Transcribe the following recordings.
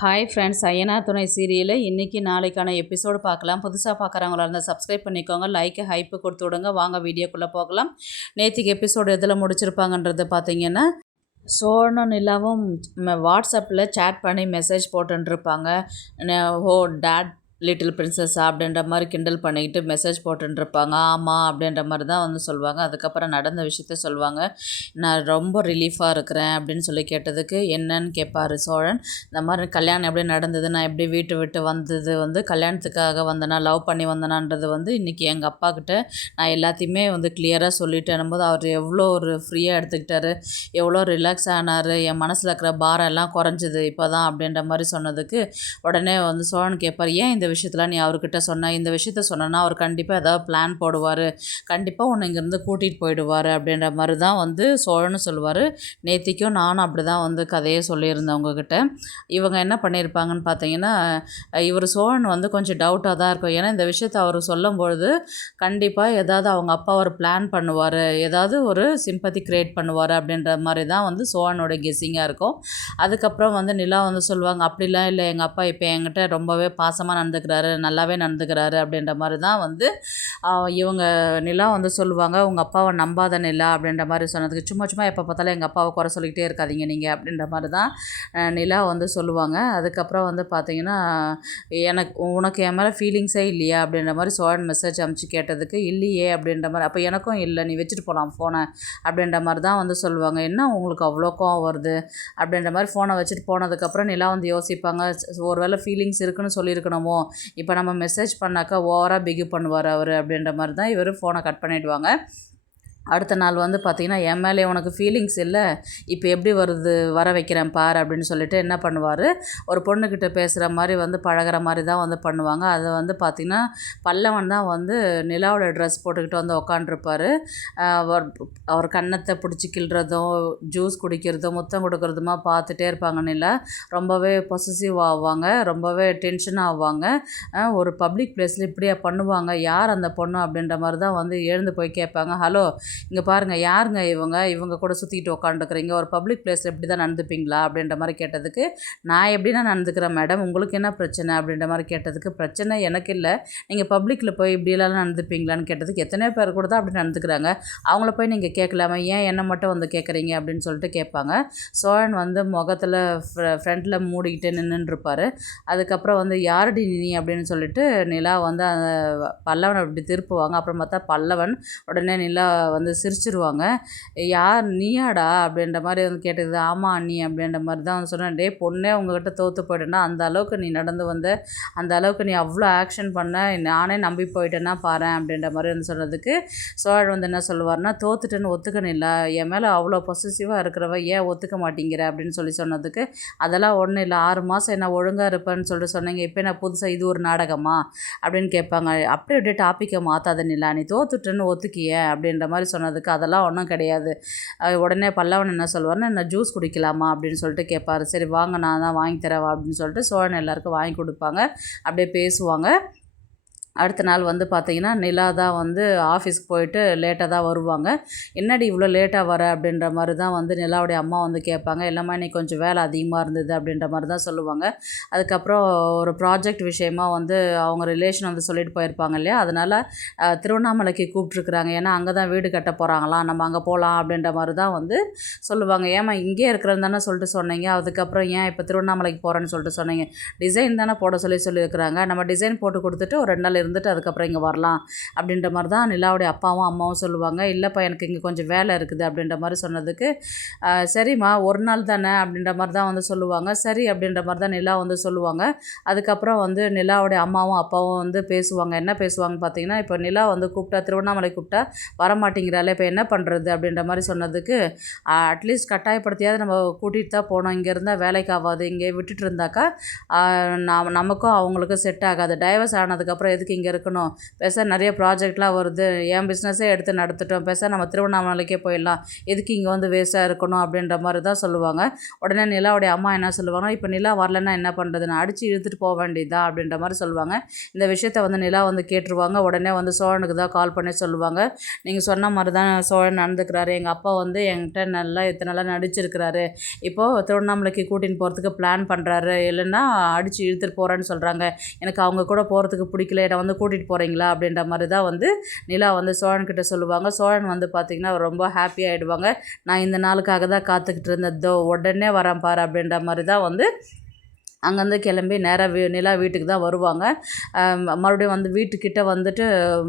Hi friends, Ayyanar துணை சீரியலில் இன்றைக்கி நாளைக்கான எபிசோடு பார்க்கலாம். புதுசாக பார்க்குறவங்களா இருந்தால் சப்ஸ்கிரைப் பண்ணிக்கோங்க, லைக்கு ஹைப்பு கொடுத்து விடுங்க. வாங்க வீடியோக்குள்ளே போகலாம். நேற்றுக்கு எபிசோடு எதில் முடிச்சிருப்பாங்கன்றது பார்த்தீங்கன்னா, சோழனும் நிலாவும் வாட்ஸ்அப்பில் சேட் பண்ணி மெசேஜ் போட்டுருப்பாங்க. ஓ டேட் லிட்டில் பிரின்சஸ்ஸா அப்படின்ற மாதிரி கிண்டல் பண்ணிக்கிட்டு மெசேஜ் போட்டுருப்பாங்க. ஆமாம் அப்படின்ற மாதிரி தான் வந்து சொல்லுவாங்க. அதுக்கப்புறம் நடந்த விஷயத்த சொல்லுவாங்க. நான் ரொம்ப ரிலீஃபாக இருக்கிறேன் அப்படின்னு சொல்லி கேட்டதுக்கு என்னன்னு கேட்பார் சோழன். இந்த மாதிரி கல்யாணம் எப்படி நடந்தது, நான் எப்படி வீட்டை விட்டு வந்தது வந்து கல்யாணத்துக்காக வந்தேனா, லவ் பண்ணி வந்தேனான்றது வந்து இன்றைக்கி எங்கள் அப்பா கிட்ட நான் எல்லாத்தையுமே வந்து கிளியராக சொல்லிட்டேன் போது அவர் எவ்வளோ ஒரு ஃப்ரீயாக எடுத்துக்கிட்டாரு, எவ்வளோ ரிலாக்ஸ் ஆனார், என் மனசில் இருக்கிற பாரம் எல்லாம் குறைஞ்சிது இப்போ தான் அப்படின்ற மாதிரி சொன்னதுக்கு உடனே வந்து சோழன் கேட்பார், ஏன் இந்த விஷயத்தில் நீ அவர்கிட்ட சொன்ன, இந்த விஷயத்த சொன்னேன்னா அவர் கண்டிப்பாக ஏதாவது பிளான் போடுவார், கண்டிப்பாக உன்னை இங்கேருந்து கூட்டிகிட்டு போயிடுவார் அப்படின்ற மாதிரி தான் வந்து சோழன்னு சொல்லுவார். நேத்திக்கும் நானும் அப்படி தான் வந்து கதையை சொல்லியிருந்தேன் உங்ககிட்ட. இவங்க என்ன பண்ணியிருப்பாங்கன்னு பார்த்தீங்கன்னா, இவர் சோழன் வந்து கொஞ்சம் டவுட்டாக தான் இருக்கும். ஏன்னா இந்த விஷயத்தை அவர் சொல்லும்பொழுது கண்டிப்பாக ஏதாவது அவங்க அப்பா ஒரு பிளான் பண்ணுவார், ஏதாவது ஒரு சிம்பத்தி க்ரியேட் பண்ணுவார் அப்படின்ற மாதிரி தான் வந்து சோழனோட கெஸ்ஸிங்காக இருக்கும். அதுக்கப்புறம் வந்து நிலா வந்து சொல்லுவாங்க, அப்படிலாம் இல்லை, எங்கள் அப்பா இப்போ என்கிட்ட ரொம்பவே பாசமாக நடந்துக்கிறாரு, நல்லாவே நடந்துக்கிறாரு அப்படின்ற மாதிரி தான் வந்து இவங்க நிலா வந்து சொல்லுவாங்க. உங்கள் அப்பாவை நம்பாத நிலா அப்படின்ற மாதிரி சொன்னதுக்கு, சும்மா சும்மா எப்போ பார்த்தாலும் எங்கள் அப்பாவை குறை சொல்லிக்கிட்டே இருக்காதீங்க நீங்கள் அப்படின்ற மாதிரி தான் நிலா வந்து சொல்லுவாங்க. அதுக்கப்புறம் வந்து பார்த்தீங்கன்னா, உனக்கு என் மேலே ஃபீலிங்ஸே இல்லையா அப்படின்ற மாதிரி சோழன் மெசேஜ் அனுப்பிச்சு கேட்டதுக்கு, இல்லையே அப்படின்ற மாதிரி, அப்போ எனக்கும் இல்லை, நீ வச்சுட்டு போகலாம் ஃபோனை அப்படின்ற மாதிரி தான் வந்து சொல்லுவாங்க. என்ன உங்களுக்கு அவ்வளோ கோவம் வருது அப்படின்ற மாதிரி ஃபோனை வச்சுட்டு போனதுக்கப்புறம் நிலா வந்து யோசிப்பாங்க, ஒருவேளை ஃபீலிங்ஸ் இருக்குன்னு சொல்லியிருக்கணுமோ, இப்போ நம்ம மெசேஜ் பண்ணாக்கா ஓவராக பிகு பண்ணுவார் அவர் அப்படின்ற மாதிரி தான் இவர் ஃபோனை கட் பண்ணிவிடுவாங்க. அடுத்த நாள் வந்து பார்த்திங்கன்னா, என் மேலே உனக்கு ஃபீலிங்ஸ் இல்லை, இப்போ எப்படி வர வைக்கிறேன் பார் அப்படின்னு சொல்லிட்டு என்ன பண்ணுவார், ஒரு பொண்ணுக்கிட்ட பேசுகிற மாதிரி வந்து பழகிற மாதிரி தான் வந்து பண்ணுவாங்க. அதை வந்து பார்த்திங்கன்னா பல்லவன் தான் வந்து நிலாவோட ட்ரெஸ் போட்டுக்கிட்டு வந்து உக்காண்டிருப்பார். அவர் கன்னத்தை பிடிச்சி கிள்றதும் ஜூஸ் குடிக்கிறதும் முத்தம் கொடுக்குறதுமா பார்த்துட்டே இருப்பாங்க நிலா. ரொம்பவே பொசசிவ் ஆவாங்க, ரொம்பவே டென்ஷன் ஆவாங்க. ஒரு பப்ளிக் பிளேஸில் இப்படியா பண்ணுவாங்க, யார் அந்த பொண்ணு அப்படின்ற மாதிரி தான் வந்து எழுந்து போய் கேட்பாங்க. ஹலோ, இங்கே பாருங்கள், யாருங்க இவங்க கூட சுற்றிக்கிட்டு உட்காந்துக்கிறீங்க, ஒரு பப்ளிக் பிளேஸில் இப்படி தான் நடந்துப்பீங்களா அப்படின்ற மாதிரி கேட்டதுக்கு, நான் எப்படின்னா நடந்துக்கிறேன் மேடம், உங்களுக்கு என்ன பிரச்சனை அப்படின்ற மாதிரி கேட்டதுக்கு, பிரச்சனை எனக்கு இல்லை, நீங்கள் பப்ளிக்கில் போய் இப்படியெல்லாம் நடந்துப்பீங்களான்னு கேட்டதுக்கு, எத்தனையோ பேர் கூட தான் அப்படி நடந்துக்கிறாங்க, அவங்கள போய் நீங்கள் கேட்கலாமா, ஏன் என்னை மட்டும் வந்து கேட்குறீங்க அப்படின்னு சொல்லிட்டு கேட்பாங்க. சோழன் வந்து முகத்தில் ஃப்ரண்ட்டில் மூடிக்கிட்டு நின்றுருப்பார். அதுக்கப்புறம் வந்து யாரடி நீ அப்படின்னு சொல்லிட்டு நிலா வந்து அந்த பல்லவனை அப்படி திருப்புவாங்க. அப்புறம் பார்த்தா பல்லவன் உடனே நிலா வந்து சிரிச்சிருவாங்க. யார் நீயாடா அப்படின்ற மாதிரி வந்து கேட்டது. ஆமாம் அண்ணி அப்படின்ற மாதிரி தான் வந்து சொன்னேன். டே பொண்ணே, உங்ககிட்ட தோற்று போயிட்டேன்னா அந்த அளவுக்கு நீ நடந்து வந்த, அந்த அளவுக்கு நீ அவ்வளோ ஆக்ஷன் பண்ண, நானே நம்பி போயிட்டேன்னா பாரு அப்படின்ற மாதிரி வந்து சொன்னதுக்கு சோழன் வந்து என்ன சொல்லுவார்னா, தோத்துட்டேன்னு ஒத்துக்கணும் இல்லை, என் மேலே அவ்வளோ பொசசிவாக இருக்கிறவ ஏன் ஒத்துக்க மாட்டேங்கிற அப்படின்னு சொன்னதுக்கு, அதெல்லாம் ஒன்றும் இல்லை, 6 மாதம் என்ன ஒழுங்காக இருப்பேன்னு சொல்லிட்டு சொன்னீங்க, இப்போ நான் புதுசாக இது ஒரு நாடகமா அப்படின்னு கேட்பாங்க. அப்படியே டாப்பிக்கை மாற்றாத நிலா, நீ தோத்துட்டேன்னு ஒத்துக்கிய அப்படின்ற மாதிரி சொன்னதுக்கு, அதெல்லாம் ஒன்றும் கிடையாது. உடனே பல்லவன் என்ன சொல்லுவார்னா, நான் ஜூஸ் குடிக்கலாமா அப்படின்னு சொல்லிட்டு கேட்பாரு. சரி வாங்க, நான் தான் வாங்கி தரவா அப்படின்னு சொல்லிட்டு சோழன் எல்லாருக்கும் வாங்கி கொடுப்பாங்க. அப்படியே பேசுவாங்க. அடுத்த நாள் வந்து பார்த்திங்கன்னா, நிலா தான் வந்து ஆஃபீஸ்க்கு போயிட்டு லேட்டாக தான் வருவாங்க. என்னடி இவ்வளோ லேட்டாக வர அப்படின்ற மாதிரி தான் வந்து நிலாவுடைய அம்மா வந்து கேட்பாங்க. இல்லைம்மா இன்றைக்கி கொஞ்சம் வேலை அதிகமாக இருந்தது அப்படின்ற மாதிரி தான் சொல்லுவாங்க. அதுக்கப்புறம் ஒரு ப்ராஜெக்ட் விஷயமா வந்து அவங்க ரிலேஷன் வந்து சொல்லிட்டு போயிருப்பாங்க இல்லையா, அதனால் திருவண்ணாமலைக்கு கூப்பிட்ருக்குறாங்க. ஏன்னா அங்கே தான் வீடு கட்ட போகிறாங்களாம், நம்ம அங்கே போகலாம் அப்படின்ற மாதிரி தான் வந்து சொல்லுவாங்க. ஏம்மா இங்கேயே இருக்கிறது தானே சொல்லிட்டு சொன்னீங்க, அதுக்கப்புறம் ஏன் இப்போ திருவண்ணாமலைக்கு போகிறேன்னு சொல்லிட்டு சொன்னீங்க, டிசைன் தானே போட சொல்லியிருக்கிறாங்க, நம்ம டிசைன் போட்டு கொடுத்துட்டு ஒரு 2 நாள் இருந்துட்டு அதுக்கப்புறம் இங்கே வரலாம் அப்படின்ற மாதிரி தான் நிலாவுடைய அப்பாவும் அம்மாவும் சொல்லுவாங்க. இல்லைப்பா எனக்கு இங்கே கொஞ்சம் வேலை இருக்குது அப்படின்ற மாதிரி சொன்னதுக்கு, சரிம்மா ஒரு நாள் தானே அப்படின்ற மாதிரி தான் வந்து சொல்லுவாங்க. சரி அப்படின்ற மாதிரி தான் நிலா வந்து சொல்லுவாங்க. அதுக்கப்புறம் வந்து நிலாவுடைய அம்மாவும் அப்பாவும் வந்து பேசுவாங்க. என்ன பேசுவாங்கன்னு பார்த்தீங்கன்னா, இப்போ நிலா வந்து கூப்பிட்டா, திருவண்ணாமலை கூப்பிட்டா வரமாட்டேங்கிறாள், இப்போ என்ன பண்ணுறது அப்படின்ற மாதிரி சொன்னதுக்கு, அட்லீஸ்ட் கட்டாயப்படுத்தியாவது நம்ம கூட்டிகிட்டு தான் போனோம், இங்கே இருந்தால் வேலைக்கு ஆகாது, இங்கே விட்டுட்டு இருந்தாக்கா நமக்கும் அவங்களுக்கும் செட் ஆகாது, டைவர்ஸ் ஆனதுக்கப்புறம் எதுக்கு இங்கே இருக்கணும், நிறைய ப்ராஜெக்ட்லாம் வருது, என் பிஸ்னஸே எடுத்து நடத்திட்டோம், நம்ம திருவண்ணாமலைக்கே போயிடலாம், எதுக்கு இங்கே வந்து வேஸ்ட்டாக இருக்கணும் அப்படின்ற மாதிரி தான் சொல்லுவாங்க. உடனே நிலாவுடைய அம்மா என்ன சொல்லுவாங்கன்னா, இப்போ நிலா வரலன்னா என்ன பண்ணுறது, நான் அடித்து இழுத்துட்டு போக வேண்டியதா அப்படின்ற மாதிரி சொல்லுவாங்க. இந்த விஷயத்த வந்து நிலா வந்து கேட்டுருவாங்க. உடனே வந்து சோழனுக்கு தான் கால் பண்ணி சொல்லுவாங்க, நீங்கள் சொன்ன மாதிரி தான் சோழன் நடந்துக்கிறாரு, எங்கள் அப்பா வந்து என்கிட்ட இத்தனை நாளாக நடிச்சிருக்கிறாரு, இப்போது திருவண்ணாமலைக்கு கூட்டின்னு போகிறதுக்கு பிளான் பண்ணுறாரு, இல்லைன்னா அடித்து இழுத்துட்டு போகிறேன்னு சொல்கிறாங்க, எனக்கு அவங்க கூட போகிறதுக்கு பிடிக்கல, என்னை வந்து கூட்டிகிட்டு போகிறீங்களா அப்படின்ற மாதிரி தான் வந்து நிலா வந்து சோழன்கிட்ட சொல்லுவாங்க. சோழன் வந்து பார்த்திங்கன்னா ரொம்ப ஹாப்பி ஆகிடுவாங்க. நான் இந்த நாளுக்காக தான் காத்துக்கிட்டு இருந்ததோ, உடனே வரேன் பாரு அப்படின்ற மாதிரி தான் வந்து அங்கேருந்து கிளம்பி நேராக நிலா வீட்டுக்கு தான் வருவாங்க. மறுபடியும் வந்து வீட்டுக்கிட்ட வந்துட்டு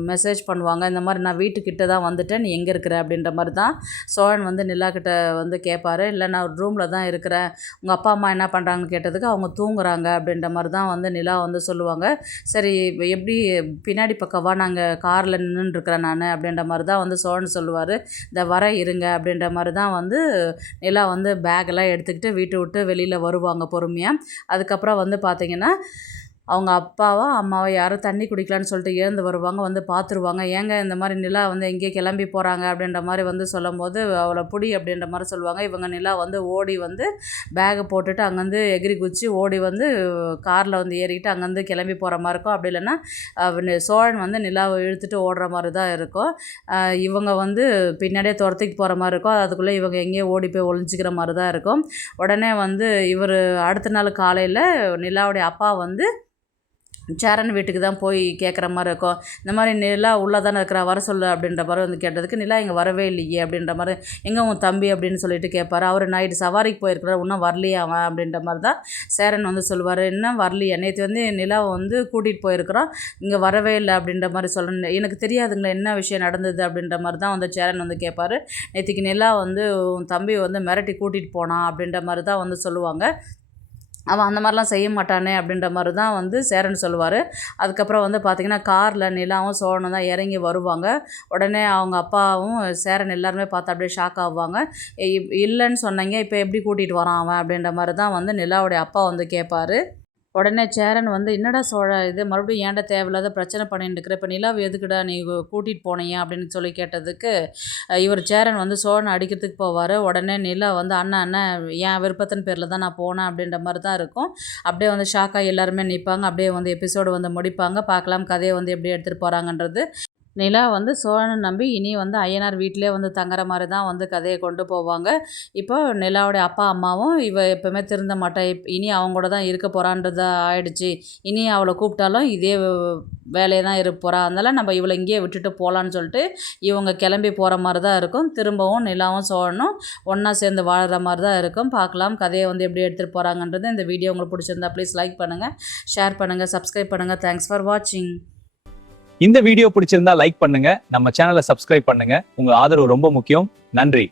மெசேஜ் பண்ணுவாங்க, இந்த மாதிரி நான் வீட்டுக்கிட்ட தான் வந்துட்டேன், நீ எங்கே இருக்கிற அப்படின்ற மாதிரி தான் சோழன் வந்து நிலா கிட்ட வந்து கேட்பாரு. இல்லை நான் ரூமில் தான் இருக்கிறேன், உங்கள் அப்பா அம்மா என்ன பண்ணுறாங்கன்னு கேட்டதுக்கு அவங்க தூங்குறாங்க அப்படின்ற மாதிரி தான் வந்து நிலா வந்து சொல்லுவாங்க. சரி எப்படி பின்னாடி பக்கவா, நாங்கள் காரில் நின்றுட்டுருக்கிறேன் நான் அப்படின்ற மாதிரி தான் வந்து சோழன் சொல்லுவார். இந்த வர இருங்க அப்படின்ற மாதிரி தான் வந்து நிலா வந்து பேக்கெல்லாம் எடுத்துக்கிட்டு வீட்டை விட்டு வெளியில் வருவாங்க பொறுமையாக. அதுக்கப்புறம் வந்து பார்த்திங்கன்னா அவங்க அப்பாவோ அம்மாவோ யாரும் தண்ணி குடிக்கலான்னு சொல்லிட்டு எழுந்து வருவாங்க. வந்து பார்த்துருவாங்க, ஏங்க இந்த மாதிரி நிலா வந்து எங்கேயோ கிளம்பி போகிறாங்க அப்படின்ற மாதிரி வந்து சொல்லும் போது அவளை புடி அப்படின்ற மாதிரி சொல்லுவாங்க. இவங்க நிலா வந்து ஓடி வந்து பேகை போட்டுட்டு அங்கேருந்து எகிரி குச்சி ஓடி வந்து காரில் வந்து ஏறிக்கிட்டு அங்கேருந்து கிளம்பி போகிற மாதிரி இருக்கும். அப்படி இல்லைன்னா சோழன் வந்து நிலாவை இழுத்துட்டு ஓடுற மாதிரி தான் இருக்கும். இவங்க வந்து பின்னாடியே துரத்திக்கு போகிற மாதிரி இருக்கும். அதுக்குள்ளே இவங்க எங்கேயோ ஓடி போய் ஒளிஞ்சிக்கிற மாதிரி தான் இருக்கும். உடனே வந்து இவர் அடுத்த நாள் காலையில் நிலாவுடைய அப்பா வந்து சேரன் வீட்டுக்கு தான் போய் கேட்குற மாதிரி இருக்கும். இந்த மாதிரி நிலா உள்ளே தானே இருக்கிறா, வர சொல்லு அப்படின்ற மாதிரி வந்து கேட்டதுக்கு, நிலா இங்கே வரவே இல்லையே அப்படின்ற மாதிரி, எங்கே உன் தம்பி அப்படின்னு சொல்லிட்டு கேட்பார். அவர் நைட்டு சவாரிக்கு போயிருக்கிறார், இன்னும் வரலையே அவன் அப்படின்ற மாதிரி தான் சேரன் வந்து சொல்லுவார். இன்னும் வரலையே, நேற்று வந்து நிலாவை வந்து கூட்டிகிட்டு போயிருக்கிறான், இங்கே வரவே இல்லை அப்படின்ற மாதிரி சொல்லணும், எனக்கு தெரியாதுங்களா என்ன விஷயம் நடந்தது அப்படின்ற மாதிரி தான் வந்து சேரன் வந்து கேட்பார். நேற்றுக்கு நிலா வந்து உன் தம்பி வந்து மிரட்டி கூட்டிகிட்டு போனான் அப்படின்ற மாதிரி தான் வந்து சொல்லுவாங்க. அவன் அந்த மாதிரிலாம் செய்ய மாட்டானே அப்படின்ற மாதிரி தான் வந்து சேரன் சொல்லுவார். அதுக்கப்புறம் வந்து பார்த்திங்கன்னா காரில் நிலாவும் சோழனும் தான் இறங்கி வருவாங்க. உடனே அவங்க அப்பாவும் சேரன் எல்லாருமே பார்த்து அப்படியே ஷாக் ஆகுவாங்க. இல்லைன்னு சொன்னீங்க, இப்போ எப்படி கூட்டிகிட்டு வரான் அவன் அப்படின்ற மாதிரி தான் வந்து நிலாவுடைய அப்பா வந்து கேட்பார். உடனே சேரன் வந்து, என்னடா இது மறுபடியும் ஏன்டா தேவையில்லாத பிரச்சனை பண்ணிட்டு இருக்கிற, இப்போ நிலாவை எதுக்குடா நீ கூட்டிகிட்டு போனீங்க அப்படின்னு சொல்லி கேட்டதுக்கு இவர் சேரன் வந்து சோழனை அடிக்கிறதுக்கு போவார். உடனே நிலா வந்து அண்ணன் என் விருப்பத்தின் பேரில் தான் நான் போனேன் அப்படின்ற மாதிரி தான் இருக்கும். அப்படியே வந்து ஷாக்காக எல்லாருமே நிற்பாங்க. அப்படியே வந்து எபிசோடு வந்து முடிப்பாங்க. பார்க்கலாம் கதையை வந்து எப்படி எடுத்துகிட்டு போகிறாங்கன்றது. நிலா வந்து சோழனை நம்பி இனி வந்து ஐயனார் வீட்டிலே வந்து தங்குற மாதிரி தான் வந்து கதையை கொண்டு போவாங்க. இப்போ நிலாவுடைய அப்பா அம்மாவும் இவ எப்போவுமே திருந்த மாட்டா, இனி அவங்க கூட தான் இருக்க போகிறான்றது ஆயிடுச்சு, இனி அவளை கூப்பிட்டாலும் இதே வேலையை தான் இருக்க போகிறா, அதனால் நம்ம இவளை இங்கேயே விட்டுட்டு போகலான்னு சொல்லிட்டு இவங்க கிளம்பி போகிற மாதிரி தான் இருக்கும். திரும்பவும் நிலாவும் சோழனும் ஒன்றா சேர்ந்து வாழ்கிற மாதிரி தான் இருக்கும். பார்க்கலாம் கதையை வந்து எப்படி எடுத்துகிட்டு போகிறாங்கன்றது. இந்த வீடியோ உங்களுக்கு பிடிச்சிருந்தா ப்ளீஸ் லைக் பண்ணுங்கள், ஷேர் பண்ணுங்கள், சப்ஸ்கிரைப் பண்ணுங்கள். தேங்க்ஸ் ஃபார் வாட்சிங். இந்த வீடியோ பிடிச்சிருந்தா லைக் பண்ணுங்க, நம்ம சேனலை சப்ஸ்கிரைப் பண்ணுங்க. உங்க ஆதரவு ரொம்ப முக்கியம். நன்றி.